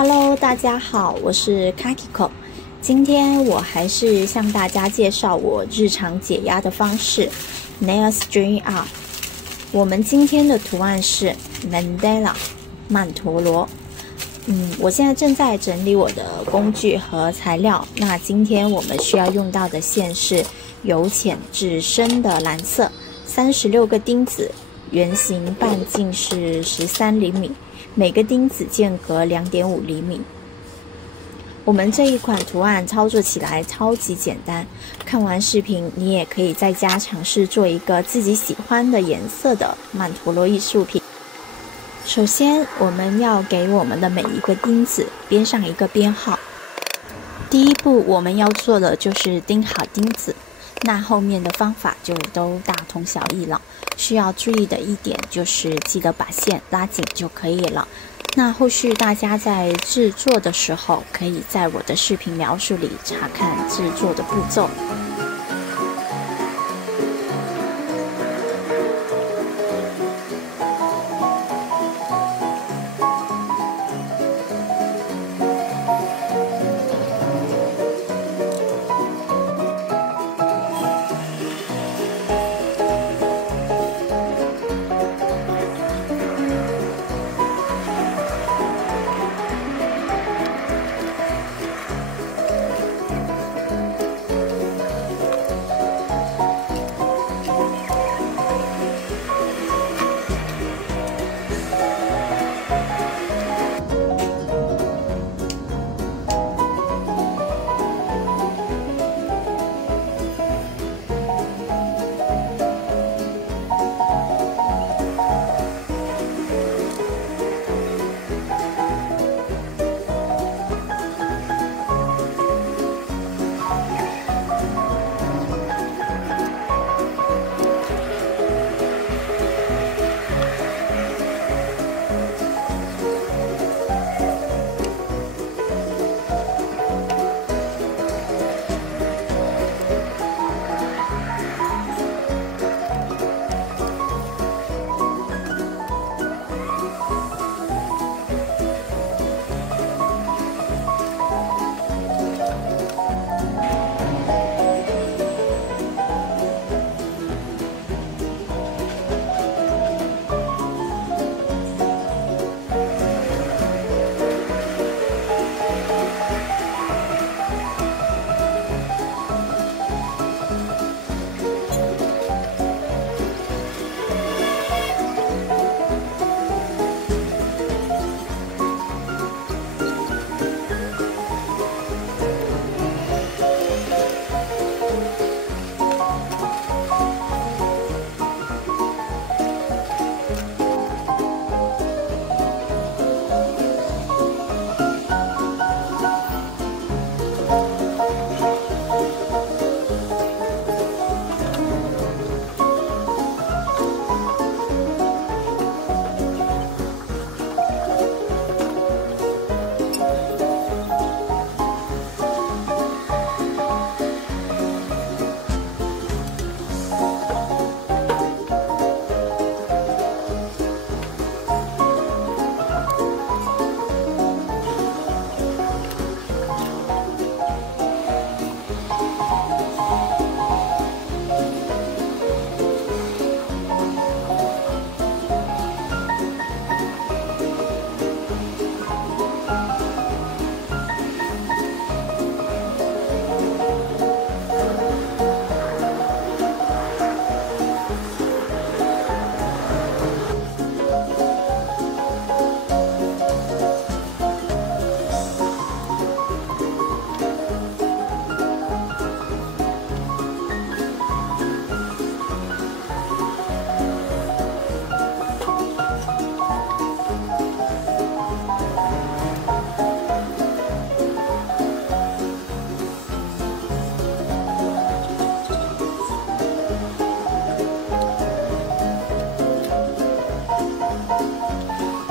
Hello， 大家好，我是 Kakiko。今天我还是向大家介绍我日常解压的方式 Nail String Art。我们今天的图案是 Mandala 曼陀罗。我现在正在整理我的工具和材料。那今天我们需要用到的线是由浅至深的蓝色，36个钉子，圆形半径是13厘米，每个钉子间隔2.5厘米。我们这一款图案操作起来超级简单，看完视频你也可以在家尝试做一个自己喜欢的颜色的曼陀罗艺术品。首先，我们要给我们的每一个钉子编上一个编号。第一步我们要做的就是钉好钉子，那后面的方法就都大同小异了。需要注意的一点就是记得把线拉紧就可以了。那后续大家在制作的时候，可以在我的视频描述里查看制作的步骤。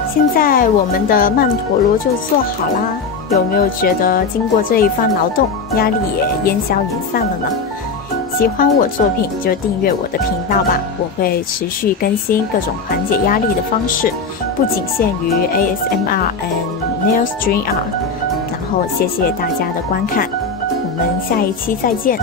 现在我们的曼陀罗就做好啦，有没有觉得经过这一番劳动，压力也烟消云散了呢？喜欢我作品就订阅我的频道吧，我会持续更新各种缓解压力的方式，不仅限于 ASMR and Nail String Art，然后谢谢大家的观看，我们下一期再见。